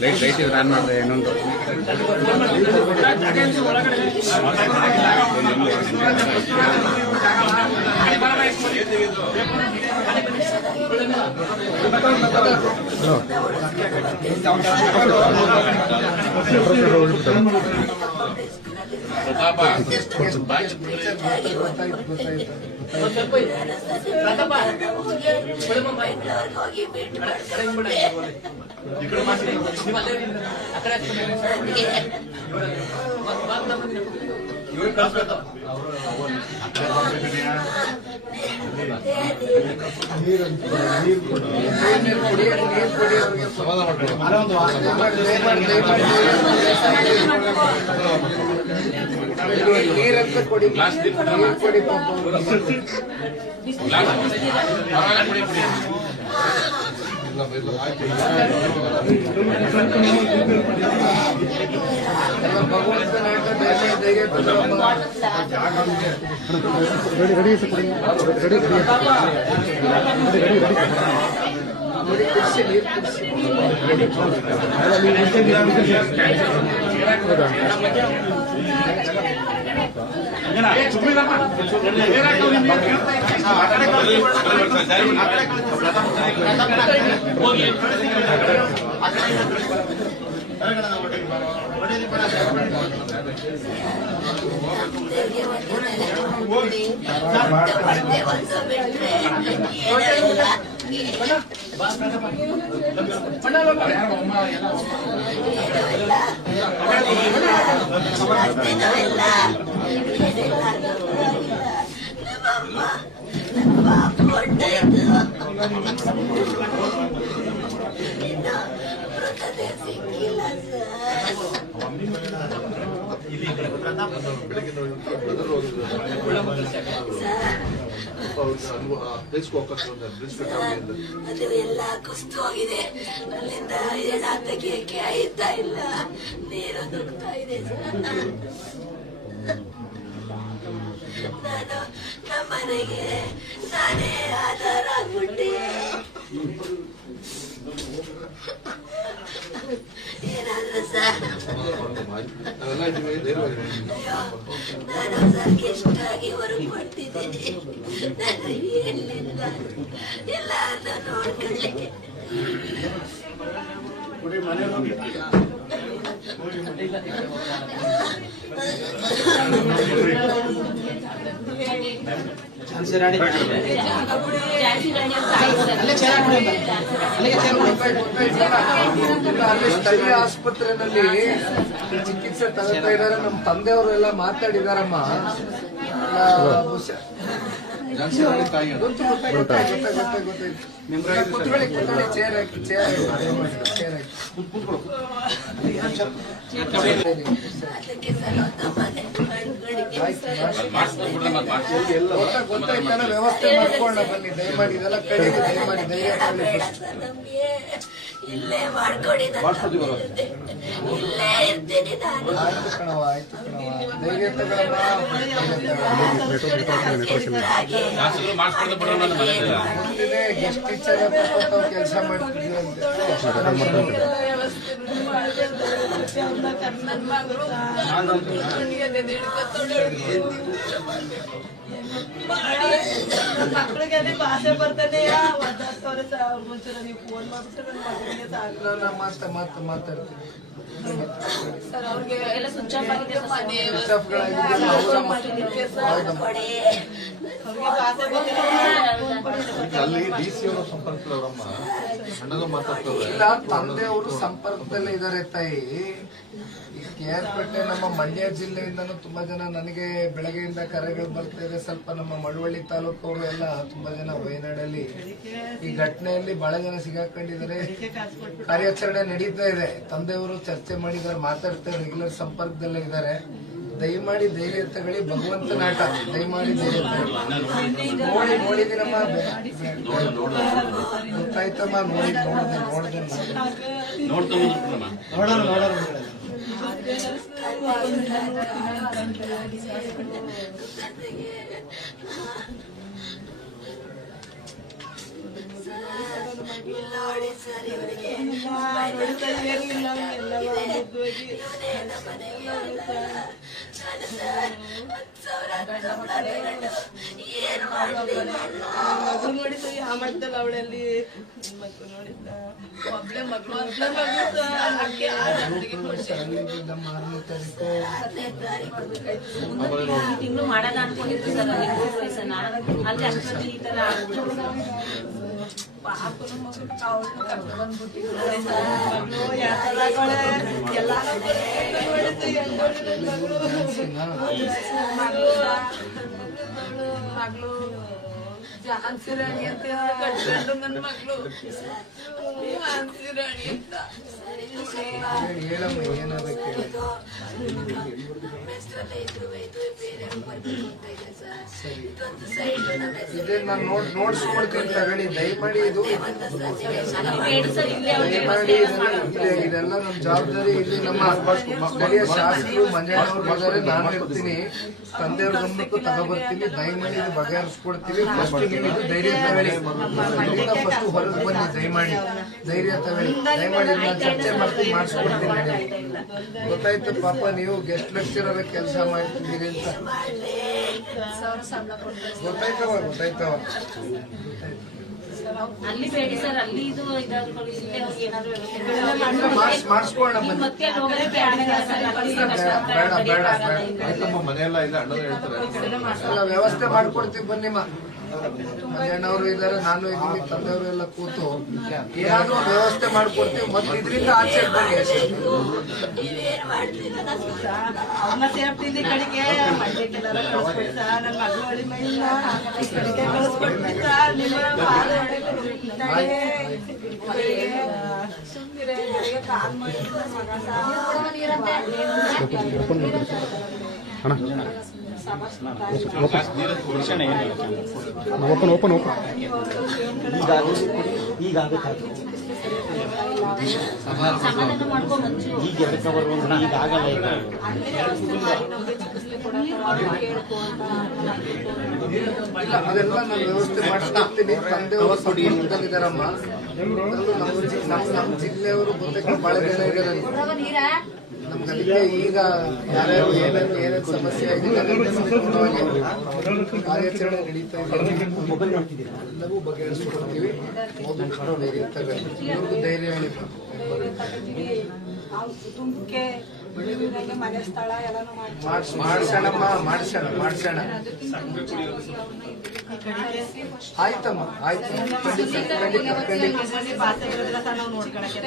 Light on ಮಾಡಿದೆ ಇನ್ನೊಂದು ನೀರಂತ ಕೊಡಿ ಕೊಡಿ ಅದು ಎಲ್ಲ ಕುಸ್ತು ಹೋಗಿದೆ. ಅಲ್ಲಿಂದ ತೆಗಿಯಕ್ಕೆ ಆಯ್ತಾ ಇಲ್ಲ, ನೀರು ನುಗ್ತಾ ಇದೆ ಸರ್. ನಾನು ನಮ್ಮನೆಗೆ ನಾನೇ ಆಧಾರ ಆಗ್ಬಿಟ್ಟೆ. ಏನಾದ್ರು ಸರ್ ನಾನು ಸರ್ಗೆ ಇಷ್ಟಾಗಿ ಹೊರಗೆ ಮಾಡ್ತಿದ್ದೇನೆ. ನಾನು ಎಲ್ಲಿಂದ ಎಲ್ಲ ನೋಡ್ಕೊಳ್ಳಿ. ಸ್ಥಳೀಯ ಆಸ್ಪತ್ರೆಯಲ್ಲಿ ಚಿಕಿತ್ಸೆ ತಗೋತಾ ಇದಾರೆ. ನಮ್ಮ ತಂದೆಯವರು ಎಲ್ಲ ಮಾತಾಡಿದಾರಮ್ಮ. ಚೇರ್ ಹಾಕಿ ಗೊತ್ತಾಯ್ತಾನ ವ್ಯವಸ್ಥೆ ಮಾಡ್ಕೊಂಡ ಬನ್ನಿ. ದಯಮಾಡಿ ಇದೆಲ್ಲ ಕಡೆಗೆ ದಯಮಾಡಿ ಧೈರ್ಯ ಇಲ್ಲೇ ಮಾಡ್ಕೊಡಿ. ಇಲ್ಲೇ ಇರ್ತೀನಿ ನಾನು. ಆಯ್ತು ಕಣವ, ಆಯ್ತು ಕಣವ, ಧೈರ್ಯ ತಗೊಳಮ್ಮ. ಗೆಸ್ಟ್ ಟೀಚರ್ ಕೆಲಸ ಮಾಡ್ತಿದ್ವಿ ಅಂತ ಮಕ್ಕಳಿಗೆ ಭಾಷೆ ಬರ್ತಾನೆ. ಮುಂಚೆ ನೀವು ಫೋನ್ ಮಾಡ್ಬಿಟ್ರೆ ಮಾತಾಡ್ತೀನಿ. ಸರ್ ಅವ್ರಿಗೆ ಎಲ್ಲ ಸ್ವಿಚ್ ಆಫ್ ಆಗಿದೆ. ಅಲ್ಲಿ ಡಿಸಿ ಅವರು ಸಂಪರ್ಕದವರಮ್ಮ ಅಣ್ಣನ ಮಾತಾಡ್ತಾರೆ. ಇಲ್ಲ, ತಂದೆಯವರು ಸಂಪರ್ಕದಲ್ಲೇ ಇದ್ದಾರೆ ತಾಯಿ. ಈ KR-ಪೇಟೆ ನಮ್ಮ ಮಂಡ್ಯ ಜಿಲ್ಲೆಯಿಂದನೂ ತುಂಬಾ ಜನ ನನಗೆ ಬೆಳಗ್ಗೆಯಿಂದ ಕರೆಗಳು ಬರ್ತಾ ಇದೆ. ಸ್ವಲ್ಪ ನಮ್ಮ ಮಳವಳ್ಳಿ ತಾಲೂಕವರು ಎಲ್ಲ ತುಂಬಾ ಜನ ವಯನಾಡಲ್ಲಿ ಈ ಘಟನೆಯಲ್ಲಿ ಬಹಳ ಜನ ಸಿಗಾಕೊಂಡಿದ್ದಾರೆ. ಕಾರ್ಯಾಚರಣೆ ನಡೀತಾ ಇದೆ. ತಂದೆಯವರು ಚರ್ಚೆ ಮಾಡಿದ್ದಾರೆ, ಮಾತಾಡ್ತಾರೆ, ರೆಗ್ಯುಲರ್ ಸಂಪರ್ಕದಲ್ಲೇ ಇದ್ದಾರೆ. ದಯಮಾಡಿ ಧೈರ್ಯ ತಗೊಳ್ಳಿ, ಭಗವಂತನ ಆಟ. ದಯಮಾಡಿ ಧೈರ್ಯ ತಗೊಳ್ಳಿ. ನೋಡಿದಿರಮ್ಮ, ಗೊತ್ತಾಯ್ತಮ್ಮ, ನೋಡಿದೆ. ನೋಡೋಣ ನೋಡಿ ಸರ್ ಇವರಿಗೆ ಏನು ಮಗು ನೋಡಿದ್ದ ಯಾವ ಮಾಡ್ತಲ್ಲ ಅವಳಲ್ಲಿ ಮಗು ನೋಡಿದ್ದ ಒಬ್ಳೆ ಮಗಳು ತಿಂಗಳು ಮಾಡೋಣ ಅನ್ಕೊಂಡಿದ್ರು ಸರ್ ಅಲ್ಲಿ ವಯಸ್ಸನ್ನ ಅಲ್ಲಿ ಅಷ್ಟೊಂದು ಈ ತರ ಪಾಪನ ಮಗು ಅವಳು ಕರ್ಕೊಂಡು ಬಂದ್ಬಿಟ್ಟಿದ್ರು ಮಗಳು ಯಾವ ಎಲ್ಲ ಮಗಳು ಝಾನ್ಸಿ ರಾಣಿ ಅಂತ ಕಟ್ಕೊಂಡು ನನ್ನ ಮಗಳು ಝಾನ್ಸಿ ರಾಣಿ ಅಂತ ಹೇಳಮ್ಮ ಏನಾಗಕ್ಕೆ ಇದೇ ನಾನು ನೋಡ್ಸ್ಕೊಡ್ತೀನಿ ತಗೊಳ್ಳಿ ದಯಮಾಡಿ ಇದು ದಯಮಾಡಿ ಇದೆಲ್ಲ ನಮ್ಮ ಜವಾಬ್ದಾರಿ ಇಲ್ಲಿ ನಮ್ಮ ಸ್ಥಳೀಯ ಶಾಸಕರು ಮಂಜಣ್ಣವ್ರು ಇದ್ದಾರೆ ನಾನು ಇರ್ತೀನಿ ತಂದೆಯವ್ರ ಗಮನಕ್ಕೂ ತಗೊಬರ್ತೀನಿ ದಯಮಾಡಿ ಇದು ಬಗೆಹರಿಸ್ಕೊಡ್ತೀವಿ ಫಸ್ಟ್ ನೀವು ಧೈರ್ಯ ತಗೊಳ್ಳಿ ಇದರಿಂದ ಫಸ್ಟ್ ಹೊರಗೆ ಬನ್ನಿ ದಯಮಾಡಿ ಧೈರ್ಯ ತಗೊಳ್ಳಿ ದಯಮಾಡಿ ನಾನು ಚರ್ಚೆ ಮಾಡ್ತೀನಿ ಮಾಡಿಸ್ಕೊಡ್ತೀನಿ ಗೊತ್ತಾಯ್ತು ಪಾಪ ನೀವು ಗೆಸ್ಟ್ ಲೆಕ್ಚರರ್ ಕೆಲಸ ಮಾಡ್ತಿದ್ದೀರಿ ಅಂತ ಗೊತ್ತಾಯ್ತವ ಅಲ್ಲಿ ಬೇಡಿ ಸರ್ ಅಲ್ಲಿ ಇದು ಇದಾದ್ಕೊಳ್ಳಿ ಇಲ್ಲೇ ಹೋಗಿ ಏನಾದ್ರು ಮಾಡಿಸ್ಕೊಳ್ಳೋಣ ಬನ್ನಿ ಮತ್ತೆ ಅಲ್ಲಿ ಹೋಗೋದೇ ಬೇಡ ಸರ್ ಅಲ್ಲಿ ಕಷ್ಟ ಬೇಡ ಆಯ್ತಮ್ಮ ಮನೆಯೆಲ್ಲ ಇಲ್ಲ ಅಣ್ಣನ ಹೇಳ್ತಾರೆ ಎಲ್ಲ ವ್ಯವಸ್ಥೆ ಮಾಡ್ಕೊಡ್ತೀವಿ ಬನ್ನಿಮ್ಮ ಮಂಜಣ್ಣವರು ಇದ್ದಾರೆ ನಾನು ಇದ್ದೀನಿ ತಂದೆಯವರು ಎಲ್ಲ ಕೂತು ಏನಾದ್ರು ವ್ಯವಸ್ಥೆ ಮಾಡ್ಕೊಡ್ತೀವಿ ಮತ್ತೆ ಇದರಿಂದ ಆಚೆ ಬನ್ನಿ ಅಷ್ಟೇ ಅವ್ರನ್ನ ಸೇರ್ತಿದ್ದಿ ಕಡೆಗೆ ಮಂಡ್ಯಕ್ಕೆಲ್ಲ ಕಳಿಸ್ಬಿಡಿ ಸರ್ ನನ್ನ ಮಗಳು ಹೊಳಿ ಮೈಲಿಲ್ಲ ಕಡೆಗೆ ಕಳಿಸ್ಬಿಡ್ತೀನಿ ಸರ್ ನಿಮ್ಮ ಪಾಲು ಸುಮ್ಮನೆ ಬೆಳಿಗ್ಗೆ ಕಾಲ್ ಮಾಡಿ ಓಪನ್ ಸಮಾಧಾನ ಮಾಡ್ಕೊಂಡು ಮಂಚು ಈಗ ಎದಕ್ಕೆ ಬರುವಂದ್ರೆ ಈಗ ಆಗಲ್ಲ ಈಗ ಇಲ್ಲ ಅದೆಲ್ಲ ನಾನು ವ್ಯವಸ್ಥೆ ಮಾಡಿಸ್ಕೊಡ್ತೀನಿ ತಂದೆಯವರು ಸಂಪರ್ಕದಲ್ಲಿದ್ದಾರಮ್ಮ ನಮ್ಮ ಜಿಲ್ಲೆಯವರು ಬಹುತೇಕ ಬಹಳ ಜನ ಇದ್ದಾರೆ ನಮ್ಗೆ ಅದಕ್ಕೆ ಈಗ ಯಾರ್ಯಾರು ಏನೇನು ಸಮಸ್ಯೆ ಆಗಿದೆ ಕಾರ್ಯಾಚರಣೆ ನಡೀತಾ ಇದೆ ಎಲ್ಲವೂ ಬಗೆಹರಿಸ್ಕೊಡ್ತೀವಿ ಇವ್ರಿಗೂ ಧೈರ್ಯ ಹೇಳಿ ಕುಟುಂಬಕ್ಕೆ ಮನೆ ಸ್ಥಳ ಎಲ್ಲಾನು ಮಾಡ್ಸೋಣಮ್ಮ ಮಾಡ್ಸೋಣ ಆಯ್ತಮ್ಮ ಆಯ್ತು ಭಾಷೆ ಇರೋದಿಲ್ಲ ಸರ್ ನಾವು ನೋಡ್ಕೊಳಕ್ಕೆ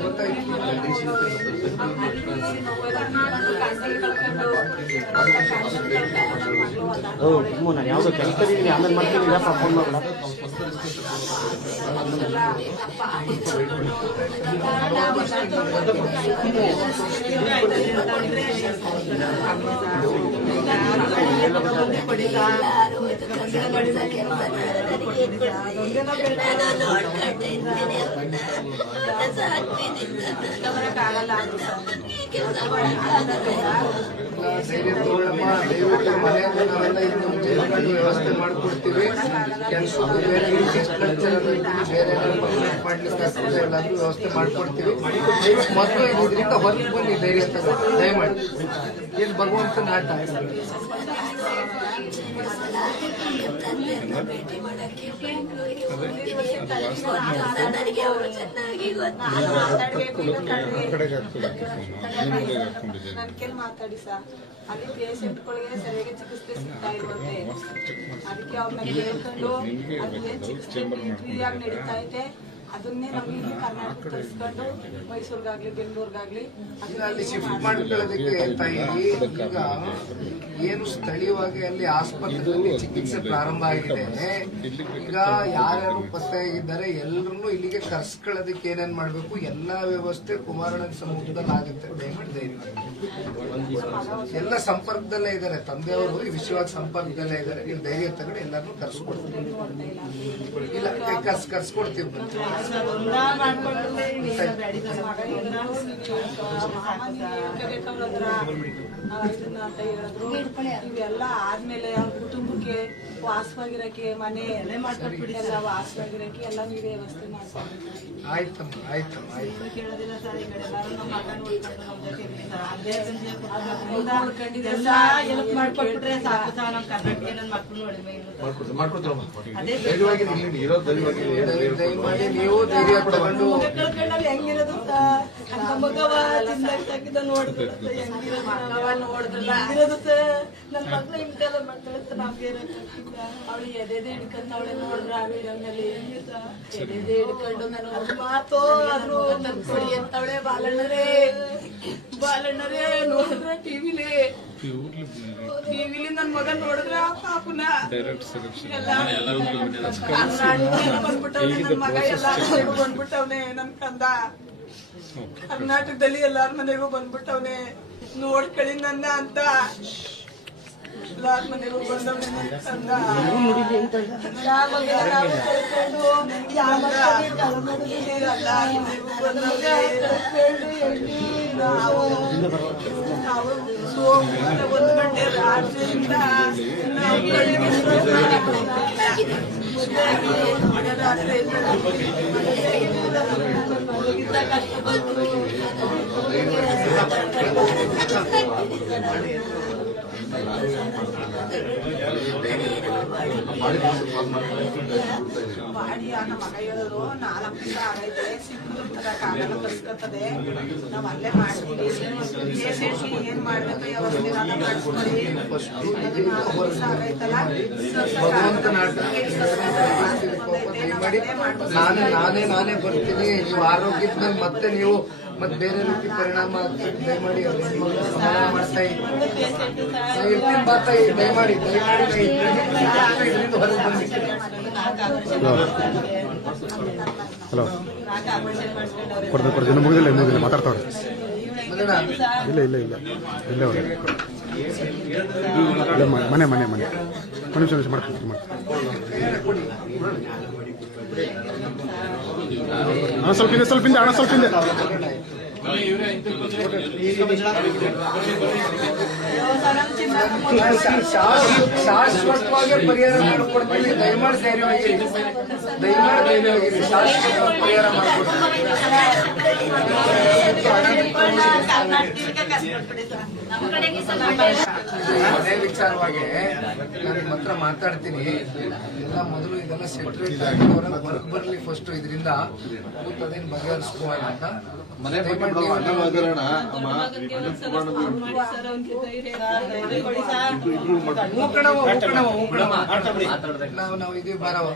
ಗೊತ್ತಾಯ್ತು ನಾನು ಯಾವುದೋ ಕೆಲಸದಲ್ಲಿ ಆಮೇಲೆ ಮಾಡ್ತೀನಿ ಇರಪ್ಪ ಫೋನ್ ಮಾಡಬೇಡ ಧೈರ್ಯ ತಗೊಳ್ಳಮ್ಮ ದಯವಿಟ್ಟು ಮನೆಯಲ್ಲಿ ನಾವೆಲ್ಲ ಇನ್ನು ವ್ಯವಸ್ಥೆ ಮಾಡ್ಕೊಡ್ತೀವಿ ಕೆಲಸ ಬೇರೆ ಬೇರೆ ಮಾಡ್ಲಿಕ್ಕೆ ಆಗ್ತದೆ ಎಲ್ಲಾದ್ರೂ ವ್ಯವಸ್ಥೆ ಮಾಡ್ಕೊಡ್ತೀವಿ ಮೊದಲು ಇದರಿಂದ ಹೊರಗೆ ಬನ್ನಿ ಧೈರ್ಯ ತಗೊಳ್ಳಿ ದಯಮಾಡಿ ಏನು ಭಗವಂತನ ಆಟ ಭೇಟಿ ಮಾಡಕ್ಕೆ ನನಗೆ ಅವರು ಚೆನ್ನಾಗಿ ನನ್ನ ಕೇಳಿ ಮಾತಾಡಿ ಸರ್ ಅಲ್ಲಿ ಪೇಷಂಟ್ಗಳಿಗೆ ಸರಿಯಾಗಿ ಚಿಕಿತ್ಸೆ ಸಿಗ್ತಾ ಇರುವಂತೆ ಅದಕ್ಕೆ ಅವ್ರನ್ನ ಕೇಳ್ಕೊಂಡು ಅದನ್ನೇ ಚಿಕಿತ್ಸೆ ಫ್ರೀಯಾಗಿ ನಡೀತಾ ಇದೆ ಅದನ್ನೇ ನಮ್ಗೆ ಇಲ್ಲಿ ಕರ್ನಾಟಕ ಕಳಿಸ್ಕೊಂಡು ಮೈಸೂರಿಗಾಗ್ಲಿ ಬೆಂಗಳೂರಿಗಾಗ್ಲಿ ಅಲ್ಲಿ ಶಿಫ್ಟ್ ಮಾಡ್ಕೊಳ್ಳೋದಕ್ಕೆ ತಾಯಿ ಈಗ ಏನು ಸ್ಥಳೀಯವಾಗಿ ಅಲ್ಲಿ ಆಸ್ಪತ್ರೆಯಲ್ಲಿ ಚಿಕಿತ್ಸೆ ಪ್ರಾರಂಭ ಆಗಿದೆ ಈಗ ಯಾರ್ಯಾರು ಪತ್ತೆಯಾಗಿದ್ದಾರೆ ಎಲ್ಲರನ್ನೂ ಇಲ್ಲಿಗೆ ಕರ್ಸ್ಕೊಳ್ಳೋದಕ್ಕೆ ಏನೇನ್ ಮಾಡ್ಬೇಕು ಎಲ್ಲಾ ವ್ಯವಸ್ಥೆ ಕುಮಾರಣ್ಣನ ಸಮ್ಮುಖದಲ್ಲಿ ಆಗುತ್ತೆ ದಯಮಾಡಿ ಧೈರ್ಯ ಎಲ್ಲ ಸಂಪರ್ಕದಲ್ಲೇ ಇದ್ದಾರೆ ತಂದೆಯವರು ಈ ವಿಷಯವಾಗಿ ಸಂಪರ್ಕದಲ್ಲೇ ಇದ್ದಾರೆ ನೀವು ಧೈರ್ಯ ತಗೊಂಡು ಎಲ್ಲರನ್ನೂ ಕರ್ಸ್ಕೊಡ್ತೀವಿ ಇಲ್ಲ ಕರ್ಸ್ಕೊಡ್ತೀವಿ ಇವೆಲ್ಲ ಆದ್ಮೇಲೆ ಅವ್ರ ಕುಟುಂಬಕ್ಕೆ ವಾಸವಾಗಿರಕ್ಕೆ ಮನೆ ಎಲ್ಲ ವಾಸವಾಗಿರಕ್ಕೆ ಎಲ್ಲ ನೀವೇ ವ್ಯವಸ್ಥೆ ಮಾಡ್ಕೊಂಡು ಆಯ್ತಮ್ಮ ಆಯ್ತಮ್ಮ ಆಯ್ತು ಕೇಳೋದಿಲ್ಲ ಸರ್ ಈ ಕಡೆ ಎಲ್ಲರೂ ನಮ್ಮ ಮಗ ನೋಡ್ಕೊಂಡು ನಮ್ಮ ಜೊತೆ ಹೆಲ್ಪ್ ಮಾಡ್ಕೊಟ್ಬಿಟ್ರೆ ಸಾಕು ಸರ್ ನಮ್ಮ ಕರ್ನಾಟಕ ನನ್ನ ಮಕ್ಕಳು ನೋಡಿದ್ವಿ ಮಾಡ್ಕೊಡ್ತಾರಮ್ಮ ಧೈರ್ಯವಾಗಿ ಇಲ್ಲಿ ಇರೋ ಧೈರ್ಯವಾಗಿ ದಯಮಾಡಿ ನೀವು ಧೈರ್ಯ ತಗೊಂಡು ಮಕ್ಕಳು ಹೆಂಗಿರೋದು ಸರ್ ನಮ್ಮ ಮಗವ ಚಿಂತಾಕಿದ ನೋಡಿದ್ರು ಹೆಂಗಿರೋದು ಸರ್ ನನ್ನ ಮಕ್ಳು ಹಿಂಗೆಲ್ಲ ಮಕ್ಕಳು ನಮ್ಗೆ ಅವಳು ಎದೆದೆ ಹಿಡ್ಕೊಂಡು ಅವಳೆ ನೋಡಿದ್ರ ಆ ವಿಡಿಯೋನಲ್ಲಿ ಎದೆದೆ ಹಿಡ್ಕೊಂಡು ನಾನು ಮಾತು ಆದ್ರೂ ನನ್ ಕೊಡಿ ಅಂತವಳೆ ಬಾಲಣ್ಣರೇ ನೋಡಿದ್ರ ಟಿವಿಲಿ ನನ್ ಮಗ ನೋಡಿದ್ರ ಪಾಪನ ಬಂದ್ಬಿಟ್ಟವ್ನೆ ನನ್ ಮಗ ಎಲ್ಲಾರು ಬಂದ್ಬಿಟ್ಟವ್ನೆ ನನ್ ಕಂದ ಕರ್ನಾಟಕದಲ್ಲಿ ಎಲ್ಲಾರ ಮನೆಗೂ ಬಂದ್ಬಿಟ್ಟವ್ನೆ ನೋಡ್ಕಳಿ ನನ್ನ ಅಂತ ಎಲ್ಲಾರ ಮನೆಗೂ ಬಂದವ್ನೆ ನನ್ ಕಂದ ಒಂದು ಗಂಟೆ ರಾತ್ರಿಯಿಂದ ಮಾಡಿ ನಮ್ಮ ಮಗ ಹೇಳೋದು 4 ದಿವಸ ಆಗೈತೆ ಸಿಕ್ಕುತ್ತಾಗಲ್ಲ ಬಸ್ಕತ್ತದೆ ನಾವ್ ಅಲ್ಲೇ ಮಾಡ್ತೀವಿ ಏನ್ ಮಾಡ್ಬೇಕು ವ್ಯವಸ್ಥೆ ಮಾಡಿಸ್ಕೊಡಿ 4 ದಿವಸ ಆಗೈತಲ್ಲ ನಾನೇ ಬರ್ತೀನಿ. ನೀವು ಆರೋಗ್ಯದ ಮೇಲೆ ಮತ್ತೆ ನೀವು ಬೇರೆ ರೀತಿ ಪರಿಣಾಮ ಆಗ್ತದೆ. ದಯಮಾಡಿ ಸಮಾಧಾನ ಮಾಡ್ತಾ ಇರ್ತೀನಿ. ಬರ್ತಾ ದಯಮಾಡಿ ಇದರಿಂದ ಹೊರಗೆ ಬಂದಿದ್ದೀನಿ. ಹಲೋ ಕೊಡ್ತೀನಿ ಮುಗಿದಿಲ್ಲ ಇನ್ನೂ ಮಾತಾಡ್ತಾವ್ರೆ ಇಲ್ಲ ಇಲ್ಲ ಇಲ್ಲ ಇಲ್ಲೇ ಅವ್ರೆ ಇಲ್ಲ ಮನೆ ಮನೆ ಮನೆ ನಿಮಿಷ ಮಾಡ್ತೀನಿ ಹಣ ಸ್ವಲ್ಪ ಹಿಂದೆ ಹಣ ಸ್ವಲ್ಪ ಹಿಂದೆ ಶಾಶ್ವತವಾಗಿ ಪರಿಹಾರ ಮಾಡಿಕೊಡ್ತೀನಿ. ದಯಮಾಡಿ ಧೈರ್ಯವಾಗಿರಿ. ಶಾಶ್ವತವಾಗಿ ಪರಿಹಾರ ಮಾಡಿಕೊಡ್ತೀನಿ. ಅದೇ ವಿಚಾರವಾಗಿ ನಾನು ನಿಮ್ಮ ಹತ್ರ ಮಾತಾಡ್ತೀನಿ. ಎಲ್ಲ ಮೊದಲು ಇದೆಲ್ಲ ಸೆಟ್ರೇಟ್ ಆಗಿ ಹೊರಗೆ ಬರಲಿ ಫಸ್ಟ್. ಇದರಿಂದ ಅದೇನು ಬಗೆಹರಿಸ್ಕೋಣ ಅಂತ ನಾವು ಇದೀವಿ ಬಾರವ